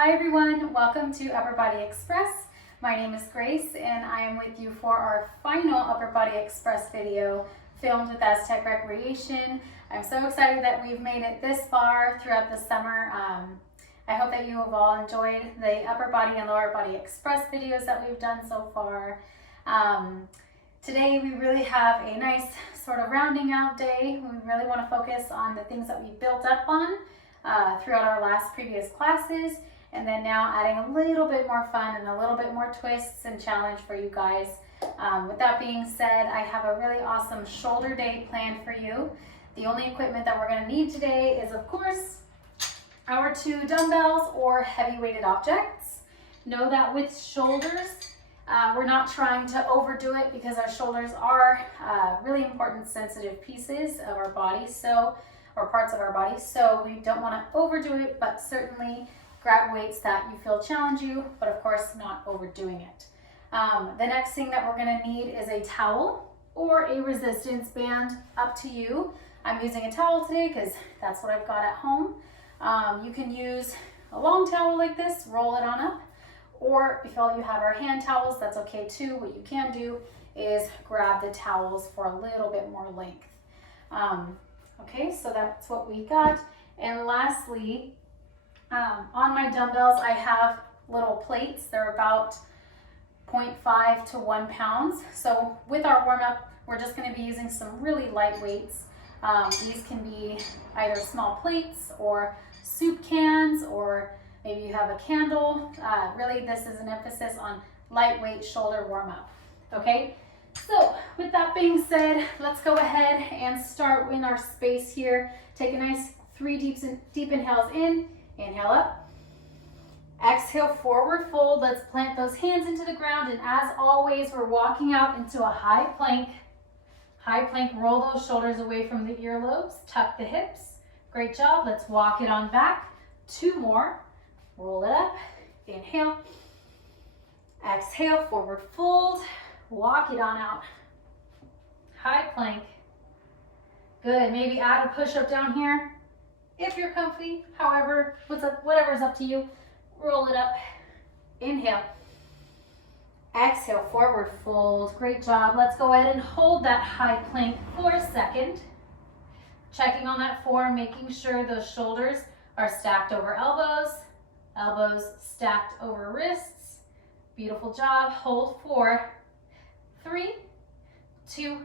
Hi everyone, welcome to Upper Body Express. My name is Grace and I am with you for our final Upper Body Express video filmed with Aztec Recreation. I'm so excited that we've made it this far throughout the summer. I hope that you have all enjoyed the Upper Body and Lower Body Express videos that we've done so far. Today we really have a nice sort of rounding out day. We really want to focus on the things that we built up on throughout our previous classes, and then now adding a little bit more fun and a little bit more twists and challenge for you guys. With that being said, I have a really awesome shoulder day planned for you. The only equipment that we're going to need today is, of course, our 2 dumbbells or heavy weighted objects. Know that with shoulders, we're not trying to overdo it because our shoulders are really important sensitive pieces of our body, or parts of our body, so we don't want to overdo it, but certainly grab weights that you feel challenge you, but of course not overdoing it. The next thing that we're going to need is a towel or a resistance band, up to you. I'm using a towel today because that's what I've got at home. You can use a long towel like this, roll it on up, or if all you have are hand towels, that's okay too. What you can do is grab the towels for a little bit more length. Okay, so that's what we got. And lastly, on my dumbbells, I have little plates. They're about 0.5 to 1 pounds. So with our warm-up, we're just going to be using some really light weights. These can be either small plates or soup cans, or maybe you have a candle. Really, this is an emphasis on lightweight shoulder warm-up. Okay, so with that being said, let's go ahead and start in our space here. Take a nice 3 deep inhales in. Inhale up. Exhale, forward fold. Let's plant those hands into the ground, and as always, we're walking out into a high plank. High plank, roll those shoulders away from the earlobes, tuck the hips. Great job. Let's walk it on back. 2 more. Roll it up. Inhale. Exhale, forward fold. Walk it on out. High plank. Good. Maybe add a push-up down here if you're comfy. However, whatever's up to you. Roll it up. Inhale. Exhale, forward fold. Great job. Let's go ahead and hold that high plank for a second. Checking on that form, making sure those shoulders are stacked over elbows, elbows stacked over wrists. Beautiful job. Hold 4, 3, 2,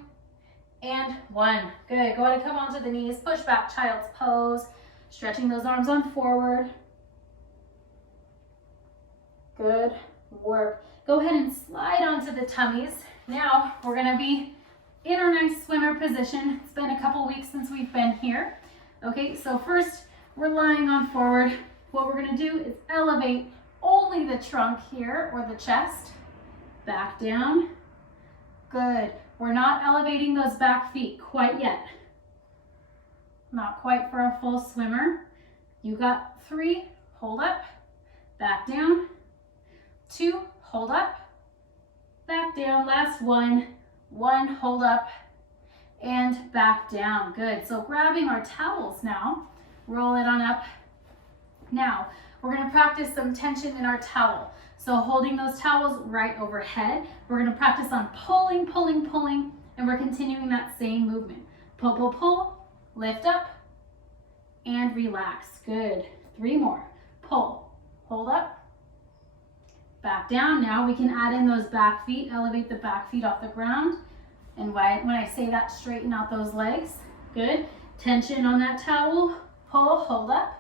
and 1. Good. Go ahead and come onto the knees. Push back, child's pose. Stretching those arms on forward. Good work. Go ahead and slide onto the tummies. Now we're going to be in our nice swimmer position. It's been a couple weeks since we've been here. Okay, so first we're lying on forward. What we're going to do is elevate only the trunk here, or the chest. Back down. Good. We're not elevating those back feet quite yet. Not quite for a full swimmer. You got 3, hold up, back down. 2, hold up, back down. Last 1, hold up, and back down. Good. So grabbing our towels now, roll it on up. Now, we're going to practice some tension in our towel. So holding those towels right overhead, we're going to practice on pulling, pulling, pulling, and we're continuing that same movement. Pull, pull, pull, lift up, and relax. Good. 3 more. Pull, hold up, back down. Now we can add in those back feet, elevate the back feet off the ground. And when I say that, straighten out those legs. Good. Tension on that towel. Pull, hold up.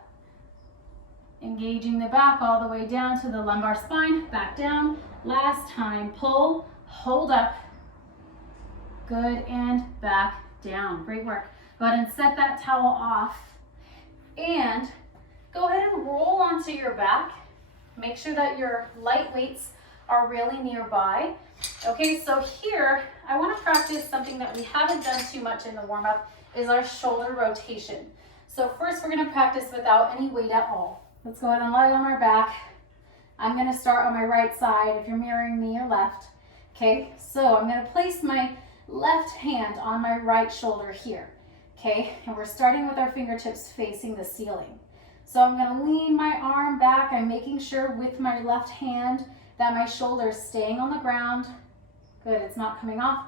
Engaging the back all the way down to the lumbar spine. Back down. Last time. Pull, hold up. Good. And back down. Great work. Go ahead and set that towel off. And go ahead and roll onto your back. Make sure that your light weights are really nearby. Okay, so here I want to practice something that we haven't done too much in the warm-up, is our shoulder rotation. So first we're going to practice without any weight at all. Let's go ahead and lie on our back. I'm going to start on my right side if you're mirroring me or left. Okay, so I'm going to place my left hand on my right shoulder here. Okay, and we're starting with our fingertips facing the ceiling. So I'm gonna lean my arm back. I'm making sure with my left hand that my shoulder is staying on the ground. Good, it's not coming off.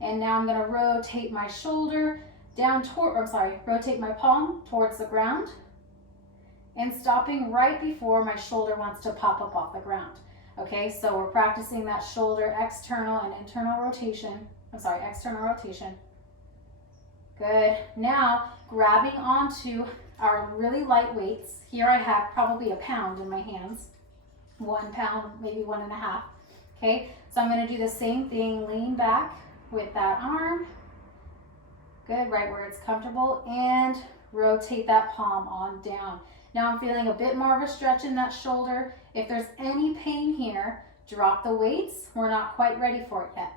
And now I'm gonna rotate my shoulder down rotate my palm towards the ground and stopping right before my shoulder wants to pop up off the ground. Okay, so we're practicing that shoulder external and internal rotation. External rotation. Good. Now, grabbing onto our really light weights. Here I have probably a pound in my hands. 1 pound, maybe 1.5. Okay, so I'm gonna do the same thing, lean back with that arm. Good, right where it's comfortable, and rotate that palm on down. Now I'm feeling a bit more of a stretch in that shoulder. If there's any pain here, drop the weights. We're not quite ready for it yet.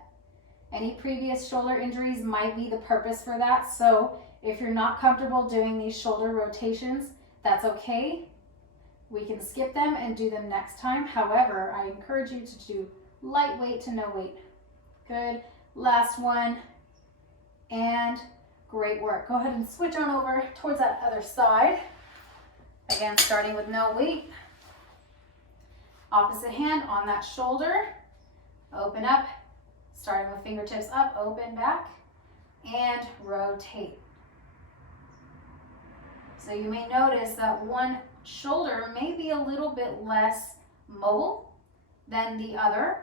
Any previous shoulder injuries might be the purpose for that. So if you're not comfortable doing these shoulder rotations, that's okay. We can skip them and do them next time. However, I encourage you to do light weight to no weight. Good, last one, and great work. Go ahead and switch on over towards that other side. Again, starting with no weight. Opposite hand on that shoulder. Open up, starting with fingertips up, open back, and rotate. So you may notice that one shoulder may be a little bit less mobile than the other.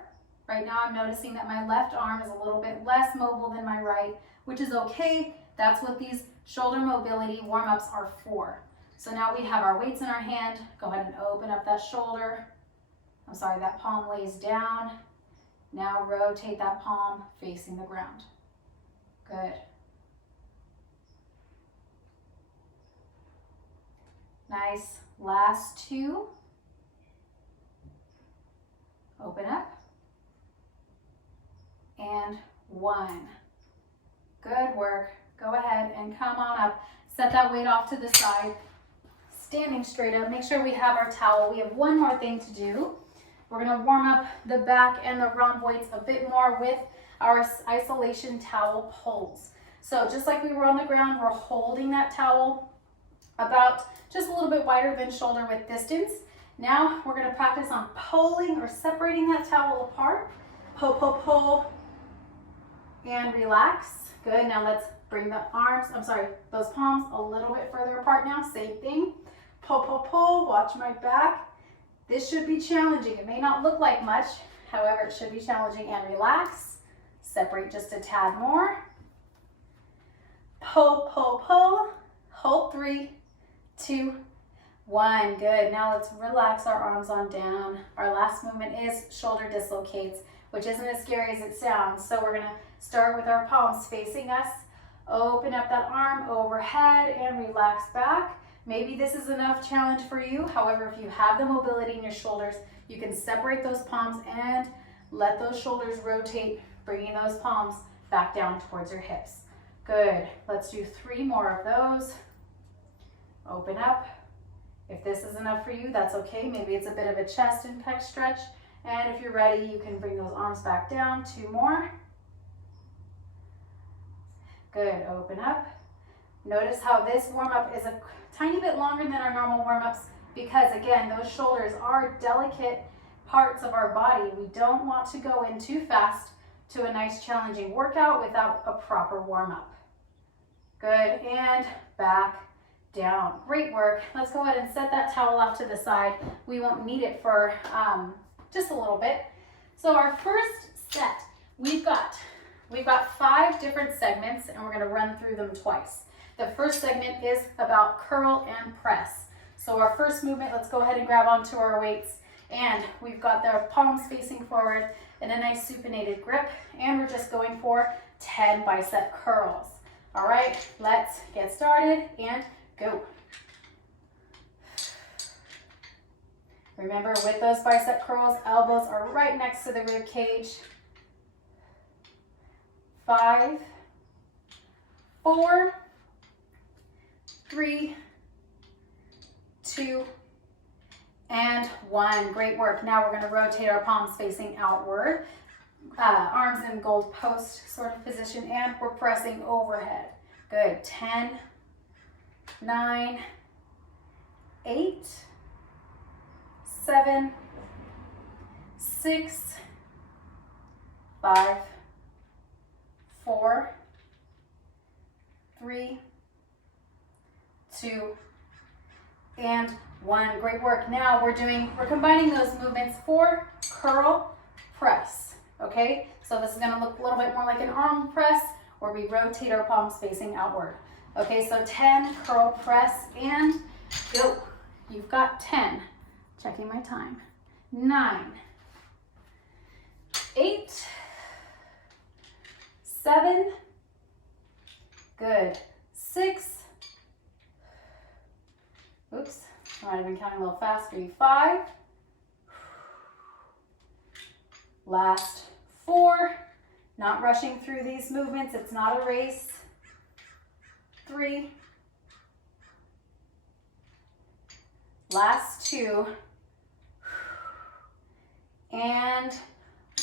Right now I'm noticing that my left arm is a little bit less mobile than my right, which is okay. That's what these shoulder mobility warm-ups are for. So now we have our weights in our hand. Go ahead and open up that shoulder. That palm lays down. Now rotate that palm facing the ground. Good. Nice. Last two. Open up. And one. Good work. Go ahead and come on up. Set that weight off to the side. Standing straight up. Make sure we have our towel. We have one more thing to do. We're going to warm up the back and the rhomboids a bit more with our isolation towel pulls. So just like we were on the ground, we're holding that towel about just a little bit wider than shoulder width distance. Now we're going to practice on pulling or separating that towel apart. Pull, pull, pull, and relax. Good. Now let's bring the those palms a little bit further apart now. Same thing. Pull, pull, pull. Watch my back. This should be challenging. It may not look like much, however, it should be challenging. And relax. Separate just a tad more. Pull, pull, pull. Hold 3, 2, 1. Good. Now let's relax our arms on down. Our last movement is shoulder dislocates, which isn't as scary as it sounds. So we're going to start with our palms facing us. Open up that arm overhead and relax back. Maybe this is enough challenge for you. However, if you have the mobility in your shoulders, you can separate those palms and let those shoulders rotate, bringing those palms back down towards your hips. Good. Let's do 3 more of those. Open up. If this is enough for you, that's okay. Maybe it's a bit of a chest and pec stretch. And if you're ready, you can bring those arms back down. 2 more. Good. Open up. Notice how this warm-up is a tiny bit longer than our normal warm-ups because, again, those shoulders are delicate parts of our body. We don't want to go in too fast to a nice challenging workout without a proper warm-up. Good. And back down. Great work. Let's go ahead and set that towel off to the side. We won't need it for just a little bit. So our first set, we've got 5 different segments and we're going to run through them twice. The first segment is about curl and press. So our first movement, let's go ahead and grab onto our weights, and we've got the palms facing forward in a nice supinated grip, and we're just going for 10 bicep curls. All right, let's get started and go. Remember, with those bicep curls, elbows are right next to the rib cage. 5, 4, 3, 2, and 1. Great work. Now we're going to rotate our palms facing outward, arms in gold post sort of position, and we're pressing overhead. Good. 10, 9, 8, 7, 6, 5, 4, 3, 2, and 1. Great work. Now we're combining those movements for curl press. Okay, so this is going to look a little bit more like an arm press where we rotate our palms facing outward. Okay, so 10 curl press and go. You've got 10. Checking my time. 9, 8, 7, good, 6, oops, I might have been counting a little fast for you, 5, last 4, not rushing through these movements, it's not a race, 3, last 2, and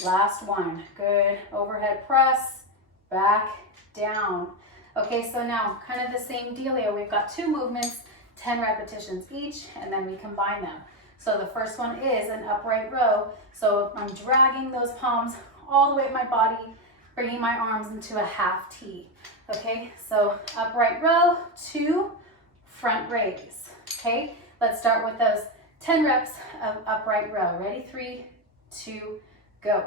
last 1. Good. Overhead press, back, down. Okay, so now kind of the same dealio. We've got 2 movements, 10 repetitions each, and then we combine them. So the first one is an upright row. So I'm dragging those palms all the way up my body, bringing my arms into a half T. Okay, so upright row, 2, front raise. Okay, let's start with those 10 reps of upright row. Ready? 3, 2, go.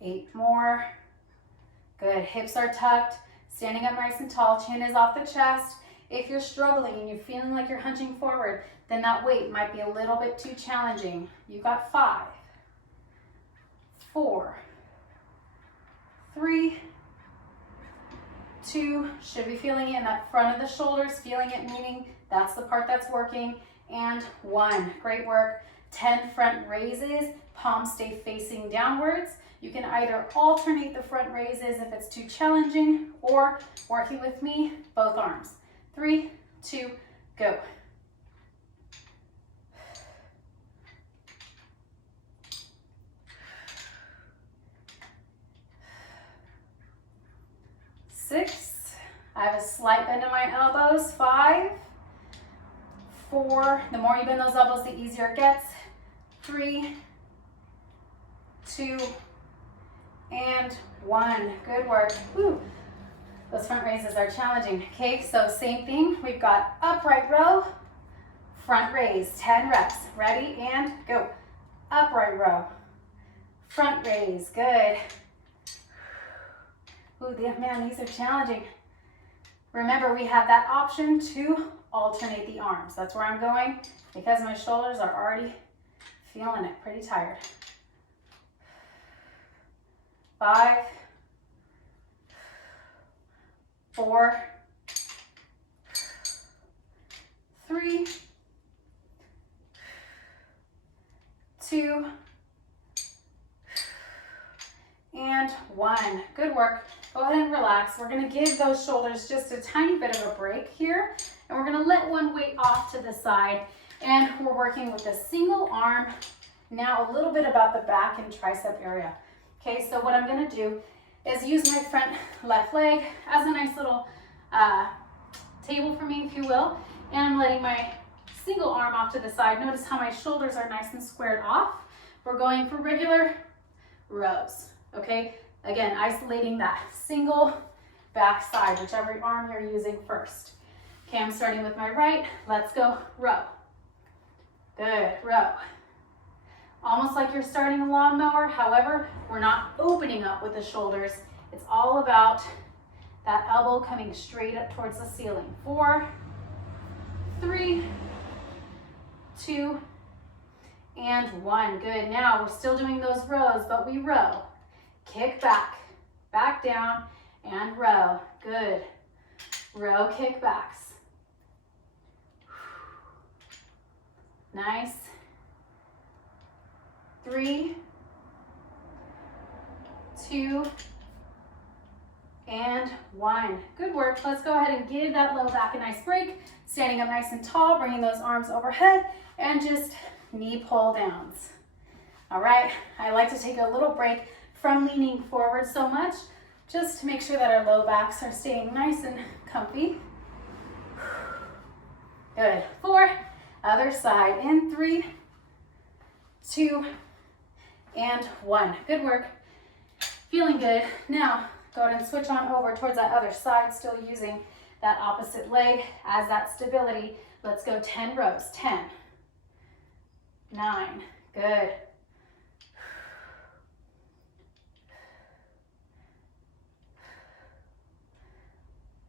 Eight more. Good. Hips are tucked. Standing up nice and tall. Chin is off the chest. If you're struggling and you're feeling like you're hunching forward, then that weight might be a little bit too challenging. You got 5, 4, 3, 2, should be feeling it in that front of the shoulders, feeling it, meaning that's the part that's working, and 1. Great work. 10 front raises, palms stay facing downwards. You can either alternate the front raises if it's too challenging, or working with me, both arms. 3, 2, go. Six. I have a slight bend in my elbows. 5, 4. The more you bend those elbows, the easier it gets. 3, 2, and 1. Good work. Woo. Those front raises are challenging. Okay, so same thing. We've got upright row, front raise, 10 reps. Ready, and go. Upright row, front raise. Good. Ooh, man, these are challenging. Remember, we have that option to alternate the arms. That's where I'm going because my shoulders are already feeling it, pretty tired. 5, 4, 3, 2, and 1. Good work. Go ahead and relax. We're going to give those shoulders just a tiny bit of a break here, and we're going to let one weight off to the side, and we're working with a single arm. Now a little bit about the back and tricep area. Okay, so what I'm going to do is use my front left leg as a nice little table for me, if you will, and I'm letting my single arm off to the side. Notice how my shoulders are nice and squared off. We're going for regular rows, okay? Again, isolating that single back side, whichever arm you're using first. Okay, I'm starting with my right. Let's go row. Good, row. Almost like you're starting a lawnmower. However, we're not opening up with the shoulders. It's all about that elbow coming straight up towards the ceiling. 4, 3, 2, and 1. Good. Now we're still doing those rows, but we row. Kick back, back down, and row. Good. Row kickbacks. Nice. 3, 2, and 1. Good work. Let's go ahead and give that low back a nice break. Standing up nice and tall, bringing those arms overhead, and just knee pull downs. All right, I like to take a little break from leaning forward so much. just to make sure that our low backs are staying nice and comfy. Good. 4, other side in 3, 2, and 1. Good work. Feeling good. Now, go ahead and switch on over towards that other side, still using that opposite leg as that stability. Let's go 10 rows. 10, 9, good.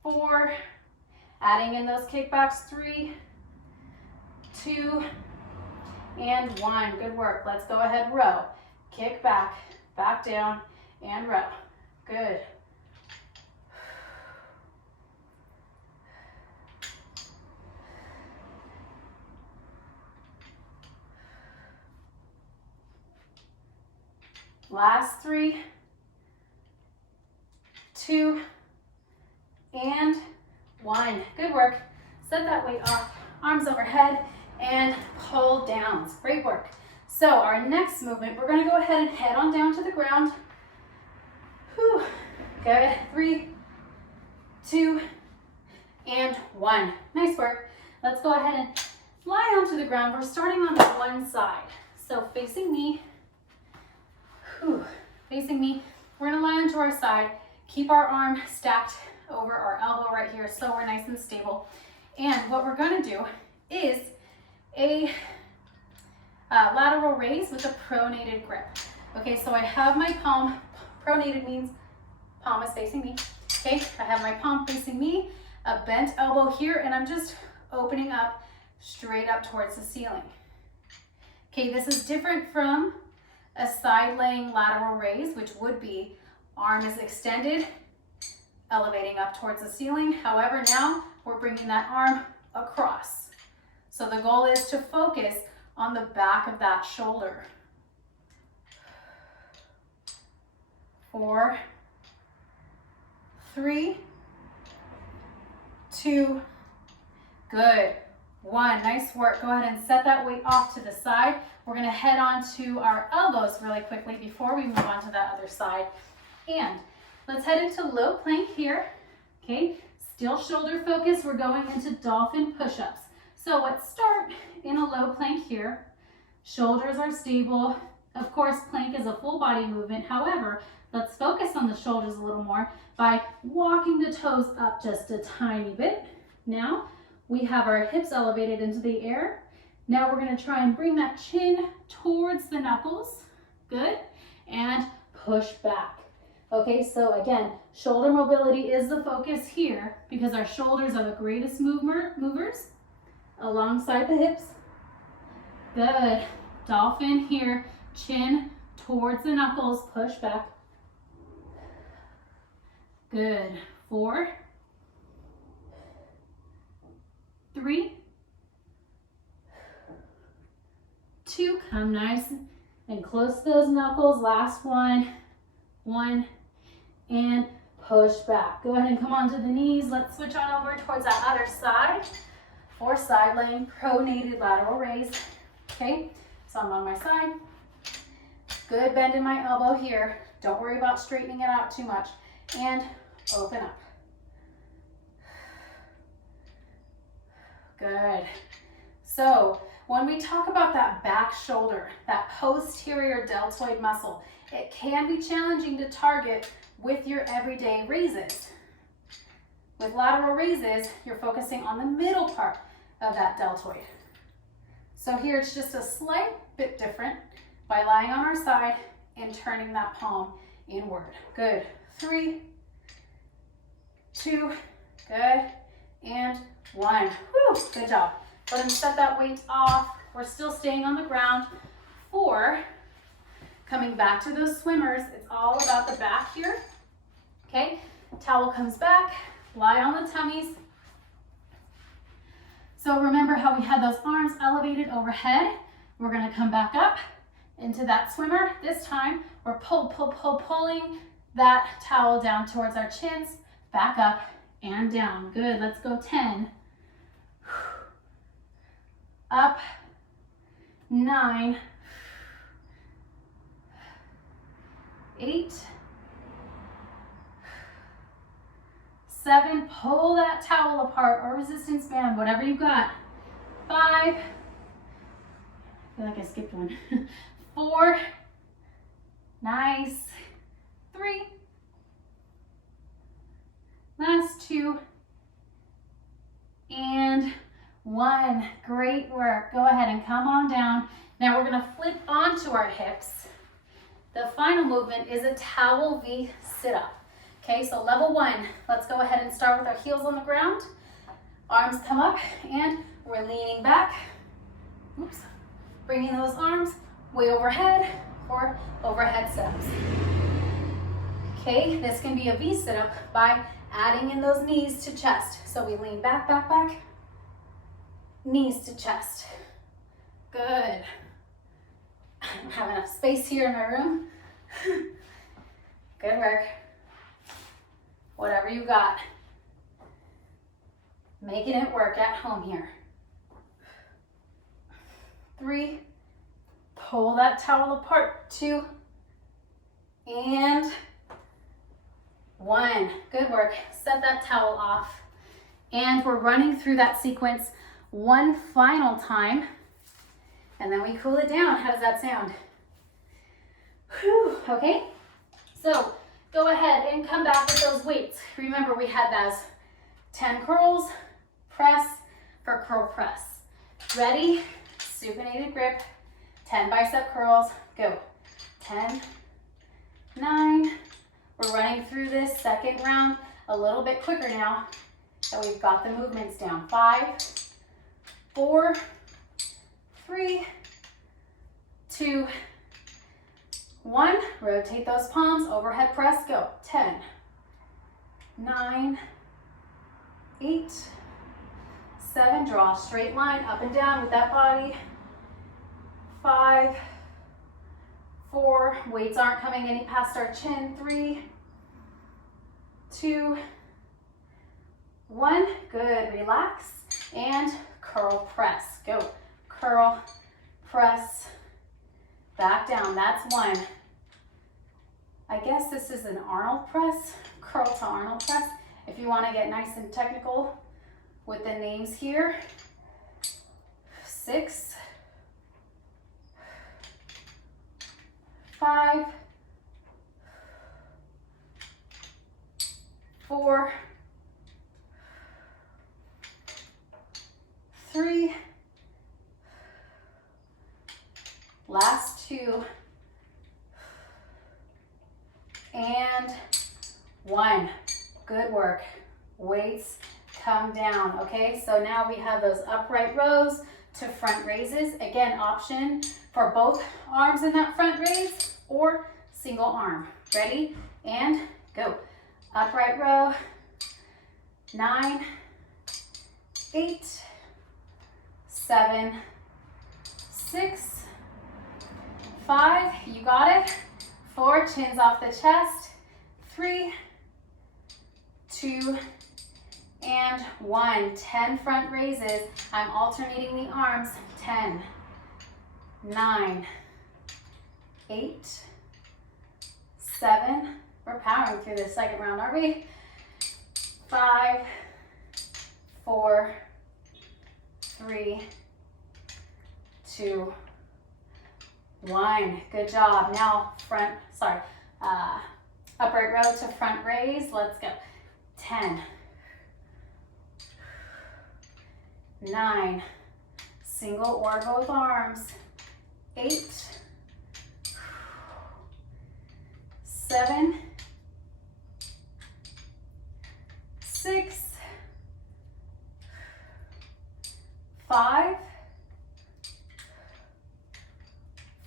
4, adding in those kickbacks. 3, 2, and 1. Good work. Let's go ahead, row. Kick back, back down, and row. Good. Last 3, 2, and 1. Good work. Set that weight off, arms overhead, and pull downs. Great work. So our next movement, we're going to go ahead and head on down to the ground. Whew. Good. 3, 2, and 1. Nice work. Let's go ahead and lie onto the ground. We're starting on one side. So facing me, facing me. We're going to lie onto our side. Keep our arm stacked over our elbow right here so we're nice and stable. And what we're going to do is a lateral raise with a pronated grip. Okay, so I have my palm. Pronated means palm is facing me. Okay, I have my palm facing me, a bent elbow here, and I'm just opening up straight up towards the ceiling. Okay, this is different from a side laying lateral raise, which would be arm is extended, elevating up towards the ceiling. However, now we're bringing that arm across. So the goal is to focus on the back of that shoulder. 4, 3, 2, good. 1, nice work. Go ahead and set that weight off to the side. We're going to head on to our elbows really quickly before we move on to that other side. And let's head into low plank here. Okay, still shoulder focus. We're going into dolphin push-ups. So let's start in a low plank here. Shoulders are stable. Of course, plank is a full body movement. However, let's focus on the shoulders a little more by walking the toes up just a tiny bit. Now we have our hips elevated into the air. Now we're going to try and bring that chin towards the knuckles. Good. And push back. Okay, so again, shoulder mobility is the focus here because our shoulders are the greatest movers alongside the hips. Good. Dolphin here, chin towards the knuckles, push back. Good. 4, 3, 2, come nice and close those knuckles. Last one, 1, and push back. Go ahead and come onto the knees. Let's switch on over towards that other side for side laying pronated lateral raise. Okay, so I'm on my side. Good bend in my elbow here. Don't worry about straightening it out too much. And open up. Good. So when we talk about that back shoulder, that posterior deltoid muscle, it can be challenging to target with your everyday raises. With lateral raises, you're focusing on the middle part of that deltoid. So here it's just a slight bit different by lying on our side and turning that palm inward. Good. 3, 2, good, and 1. Whew, good job. Go ahead and set that weight off. We're still staying on the ground. 4, coming back to those swimmers. It's all about the back here. Okay, towel comes back, lie on the tummies. So remember how we had those arms elevated overhead. We're gonna come back up into that swimmer. This time, we're pulling that towel down towards our chins, back up and down. Good, let's go 10. Up, 9, 8, 7, pull that towel apart or resistance band, whatever you got. 5, I feel like I skipped one. 4, nice. 3, last 2, and 1. Great work. Go ahead and come on down. Now we're gonna flip onto our hips. The final movement is a towel V sit-up. Okay, so level 1, let's go ahead and start with our heels on the ground. Arms come up and we're leaning back. Oops. Bringing those arms way overhead for overhead sit-ups. Okay, this can be a V sit-up by adding in those knees to chest. So we lean back, back, back, knees to chest. Good. I don't have enough space here in my room. Good work. Whatever you got. Making it work at home here. 3, pull that towel apart. 2, and 1. Good work. Set that towel off. And we're running through that sequence one final time. And then we cool it down. How does that sound? Whew, okay. So go ahead and come back with those weights. Remember we had those 10 curls, press for curl press. Ready? Supinated grip, 10 bicep curls, go. 10, 9, we're running through this second round a little bit quicker now, so we've got the movements down. 5, 4, 3, 2, 1. Rotate those palms, overhead press, go. 10, 9, 8, 7, draw a straight line up and down with that body. 5, 4, weights aren't coming any past our chin. 3, 2, 1, good, relax, and curl press, go. Curl, press, back down, that's 1. I guess this is an Arnold press, curl to Arnold press. If you want to get nice and technical with the names here. 6, 5, 4, 3, last 2, and 1. Good work. Weights come down. Okay, so now we have those upright rows to front raises. Again, option for both arms in that front raise or single arm. Ready? And go. Upright row. 9, 8, 7, 6, 5. You got it. 4, chins off the chest. 3, 2, and 1. 10 front raises. I'm alternating the arms. 10, 9, 8, 7. We're powering through this second round, aren't we? 5, 4, 3, 2, 1. Good job. Now upright row to front raise. Let's go. 10, 9, single or both arms. 8, 7, 6, 5,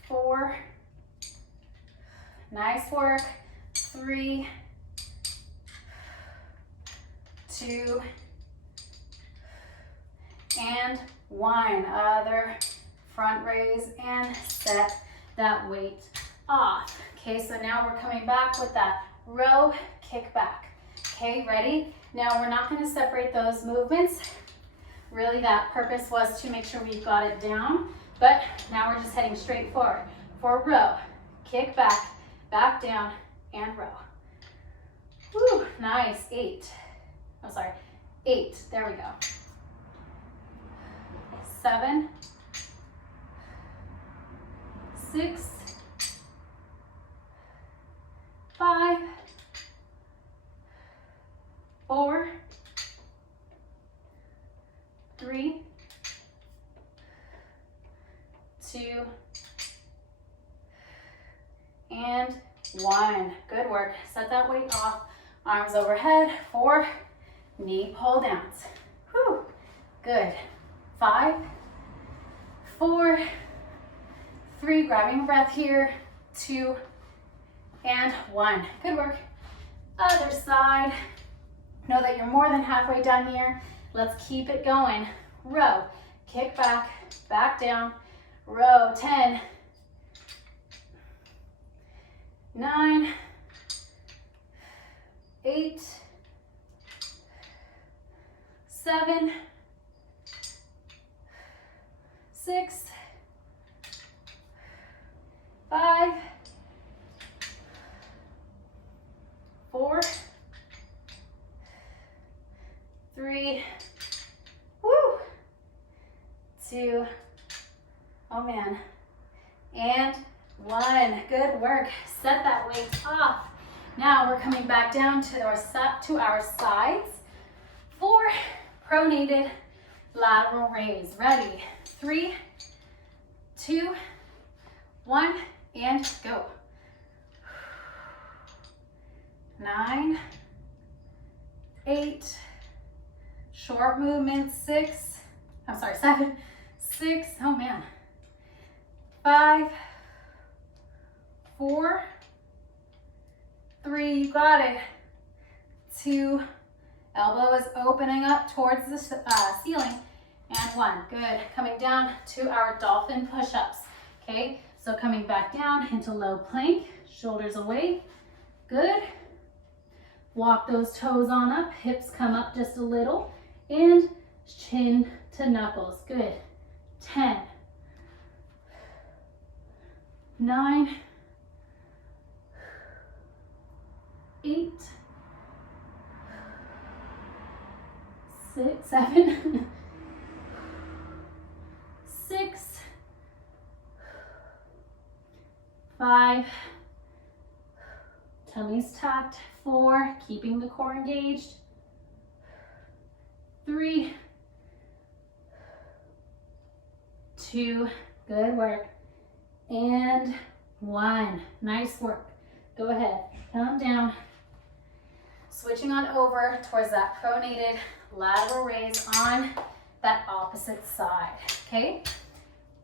4, nice work. 3, 2, and 1. Other front raise and set that weight off. Okay, so now we're coming back with that row kick back. Okay, ready? Now we're not going to separate those movements. Really, that purpose was to make sure we've got it down, but now we're just heading straight forward for row, kick back, back down, and row. Whew, nice. 8, 8. There we go. 7, 6, 5, 4, 3, 2, and 1. Good work. Set that weight off. Arms overhead for knee pull downs. Whew. Good. 5, 4, 3. Grabbing breath here. 2, and 1. Good work. Other side. Know that you're more than halfway done here. Let's keep it going. Row. Kick back. Back down. Row. 10, 9, 8, 7, 6, 5, 4, 3, woo, 2, oh man, and 1. Good work. Set that weight off. Now we're coming back down to our sides for pronated lateral raise. Ready? 3, 2, 1, and go. 9, 8, short movement, 7, 6, oh man, 5, 4, 3, you got it, 2, elbow is opening up towards the ceiling, and 1, good. Coming down to our dolphin push-ups, okay? So coming back down into low plank, shoulders away, good. Walk those toes on up, hips come up just a little, and chin to knuckles, good. 10, 9, 8, 6, 7, 6, 5, tummy's tucked, 4, keeping the core engaged, 3, 2, good work, and 1, nice work. Go ahead, come down. Switching on over towards that pronated lateral raise on that opposite side, okay?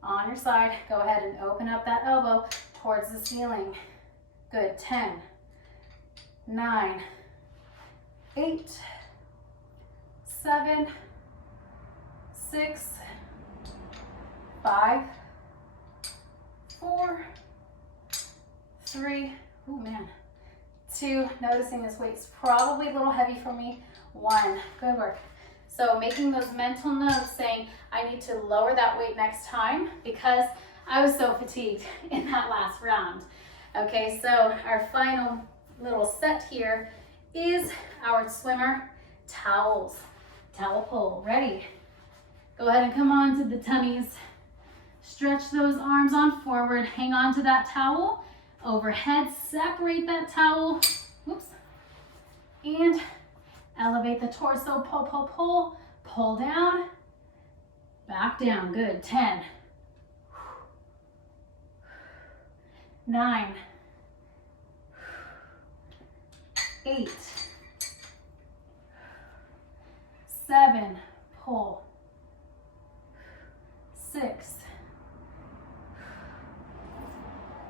On your side, go ahead and open up that elbow towards the ceiling. Good, 10, 9, 8, 7, 6, 5, 4, 3, oh man, 2, noticing this weight's probably a little heavy for me, 1, good work. So making those mental notes saying I need to lower that weight next time because I was so fatigued in that last round. Okay, so our final little set here is our swimmer towels. Towel pull, ready? Go ahead and come on to the tummies. Stretch those arms on forward, hang on to that towel. Overhead, separate that towel, whoops, and elevate the torso, pull, pull, pull, pull down, back down, good, 10, 9, 8, 7, pull, 6,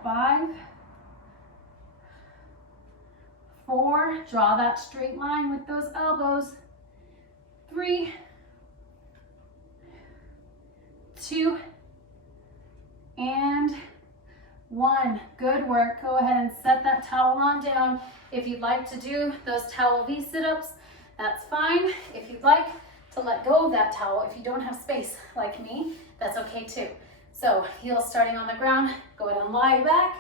5, 4, draw that straight line with those elbows, 3, 2, and 1. Good work. Go ahead and set that towel on down. If you'd like to do those towel V sit-ups, that's fine. If you'd like to let go of that towel, if you don't have space like me, that's okay too. So heels starting on the ground, go ahead and lie back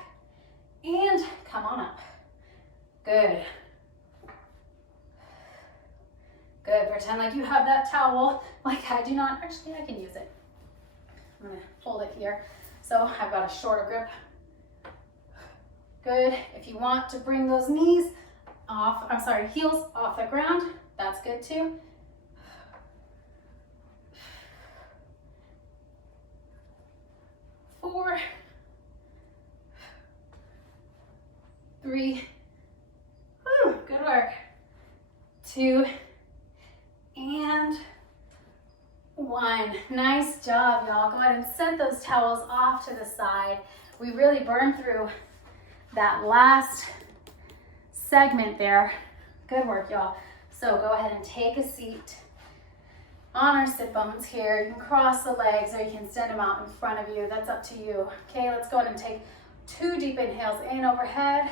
and come on up. Good. Good, pretend like you have that towel, like I do not. Actually, I can use it. I'm gonna hold it here. So I've got a shorter grip. Good, if you want to bring those knees off, heels off the ground, that's good too. 4, 3, whew, good work. 2, and 1. Nice job, y'all. Go ahead and set those towels off to the side. We really burned through that last segment there. Good work, y'all. So go ahead and take a seat on our sit bones here. You can cross the legs or you can extend them out in front of you. That's up to you. Okay, let's go ahead and take 2 deep inhales in overhead.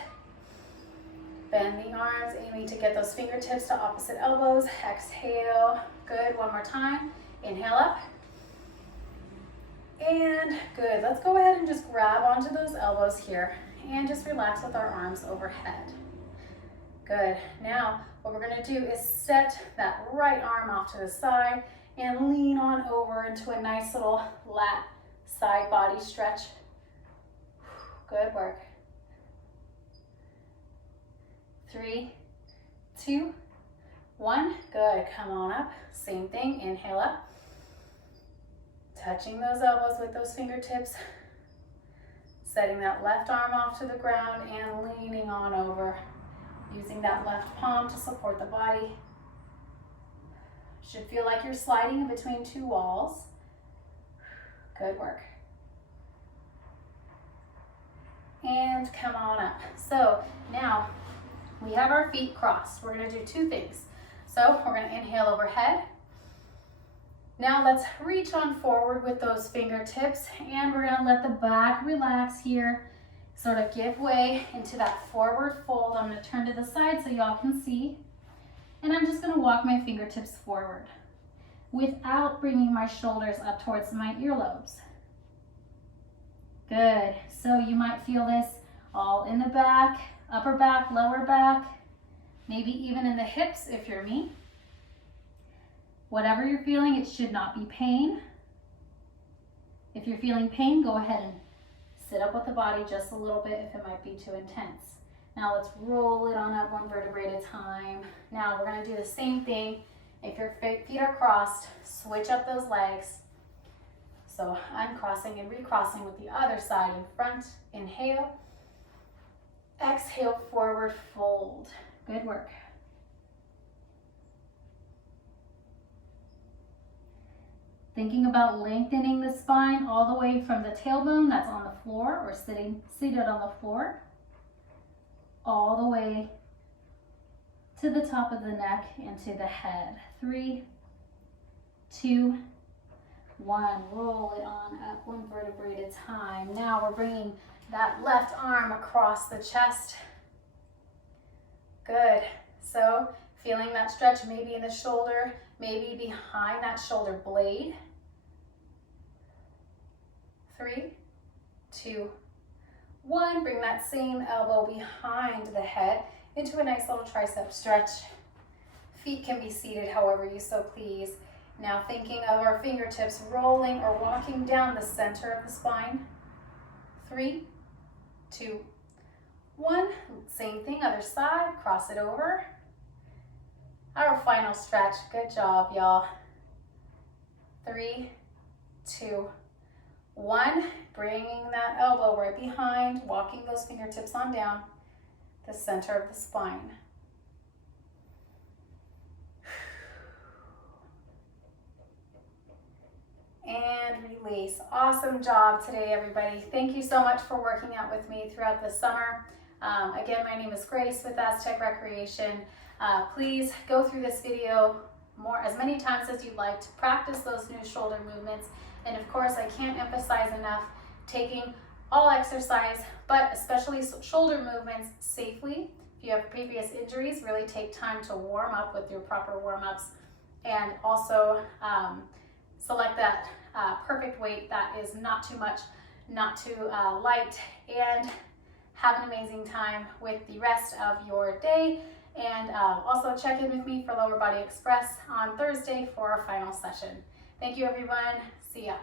Bend the arms, aiming to get those fingertips to opposite elbows. Exhale. Good. One more time. Inhale up. And good. Let's go ahead and just grab onto those elbows here and just relax with our arms overhead. Good. Now, what we're going to do is set that right arm off to the side and lean on over into a nice little lat side body stretch. Good work. 3, 2, 1. Good. Come on up. Same thing. Inhale up. Touching those elbows with those fingertips. Setting that left arm off to the ground and leaning on over. Using that left palm to support the body. Should feel like you're sliding in between 2 walls. Good work. And come on up. So now we have our feet crossed. We're going to do 2 things. So we're going to inhale overhead. Now let's reach on forward with those fingertips and we're going to let the back relax here. Sort of give way into that forward fold. I'm going to turn to the side so y'all can see. And I'm just going to walk my fingertips forward without bringing my shoulders up towards my earlobes. Good. So you might feel this all in the back, upper back, lower back, maybe even in the hips if you're me. Whatever you're feeling, it should not be pain. If you're feeling pain, go ahead and sit up with the body just a little bit if it might be too intense. Now let's roll it on up 1 vertebrae at a time. Now we're going to do the same thing. If your feet are crossed, switch up those legs. So uncrossing and recrossing with the other side in front. Inhale. Exhale, forward fold. Good work. Thinking about lengthening the spine all the way from the tailbone that's on the floor or seated on the floor, all the way to the top of the neck and to the head. 3, 2, 1. Roll it on up 1 vertebrae at a time. Now we're bringing that left arm across the chest. Good. So feeling that stretch maybe in the shoulder, maybe behind that shoulder blade. 3, 2, 1. Bring that same elbow behind the head into a nice little tricep stretch. Feet can be seated however you so please. Now thinking of our fingertips rolling or walking down the center of the spine. 3, 2, 1. Same thing, other side. Cross it over. Our final stretch. Good job, y'all. 3, 2, 1. Bringing that elbow right behind, walking those fingertips on down the center of the spine. And release. Awesome job today, everybody. Thank you so much for working out with me throughout the summer. Again, my name is Grace with Aztec Recreation. Please go through this video as many times as you'd like to practice those new shoulder movements. And of course, I can't emphasize enough taking all exercise, but especially shoulder movements safely. If you have previous injuries, really take time to warm up with your proper warm-ups and also select that perfect weight that is not too much, not too light, and have an amazing time with the rest of your day And also check in with me for Lower Body Express on Thursday for our final session. Thank you, everyone. See ya.